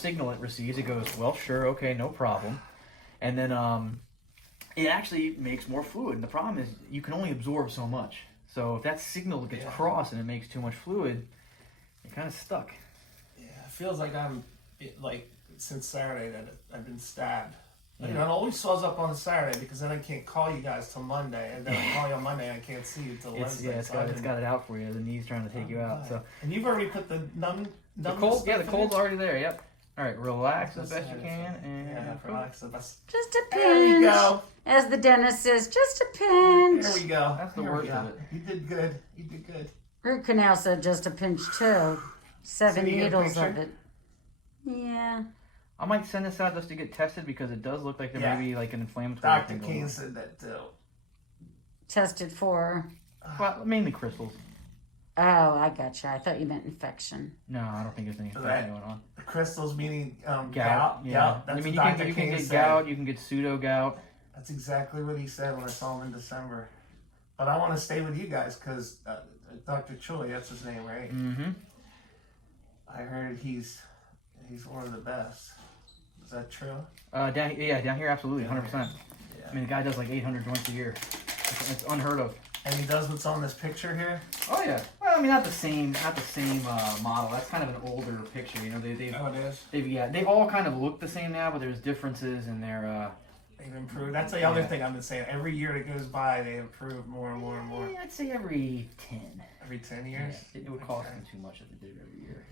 signal it receives, it goes, well, sure, okay, no problem. And then it actually makes more fluid. And the problem is you can only absorb so much. So if that signal gets crossed and it makes too much fluid, you're kind of stuck. Yeah, it feels like since Saturday that I've been stabbed. You know, it always swells up on Saturday because then I can't call you guys till Monday, and then I call you on Monday and I can't see you till Wednesday. Yeah, it's got it out for you. The knee's trying to take you out. So. And you've already put the The cold, the cold's already there. Yep. All right, relax as best you can, and relax the best. Just a pinch. There we go. As the dentist says, just a pinch. There we go. That's the worst of it. You did good. You did good. Root canal said just a pinch too. 7 you get a needles of picture? it. Yeah. I might send this out just to get tested because it does look like there may be like an inflammatory Dr. thing going King on. said that too. Tested for. Well, mainly crystals. Oh, I gotcha. I thought you meant infection. No, I don't think there's any infection going on. The crystals meaning Gout. gout. Yeah. That's I mean, what you can get said. gout. You can get pseudo gout. That's exactly what he said when I saw him in December. But I want to stay with you guys because Dr. Choi, that's his name, right? Mm-hmm. I heard he's one of the best. Is that true? Down here, absolutely, 100%. Yeah. I mean, the guy does like 800 joints a year. It's unheard of. And he does what's on this picture here? Oh yeah. Well, I mean, not the same model. That's kind of an older picture. You know, it is. They all kind of look the same now, but there's differences in their. They've improved. That's the other thing I've been saying. Every year that goes by, they improve more and more and more. I'd say every 10. Every 10 years? Yeah, it would cost them too much if they did it every year.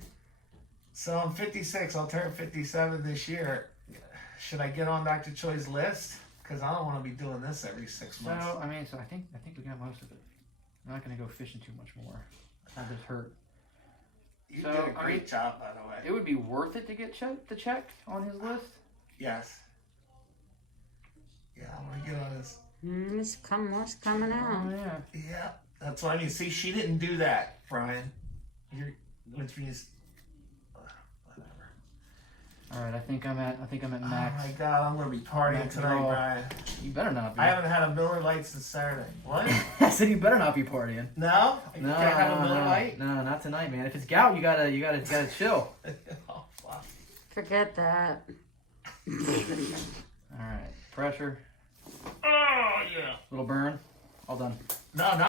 So I'm 56. I'll turn 57 this year. Should I get on Dr. Choi's list? Because I don't want to be doing this every 6 months. So I think we got most of it. I'm not going to go fishing too much more. I'll just hurt. You did a great job, by the way. It would be worth it to get checked on his list. Yes. Yeah, I want to get on this. What's coming out? Oh yeah. Yeah, that's what I mean. See, she didn't do that, Brian. Which means whatever. All right, I think I'm at max. Oh my God, I'm gonna be partying tonight, Brian. You better not be. I haven't had a Miller Lite since Saturday. What? I said you better not be partying. No? You can't have a Miller Lite? No, not tonight, man. If it's gout, you gotta chill. Oh, fuck. Forget that. All right, pressure. Oh, yeah. Little burn. All done. No, no.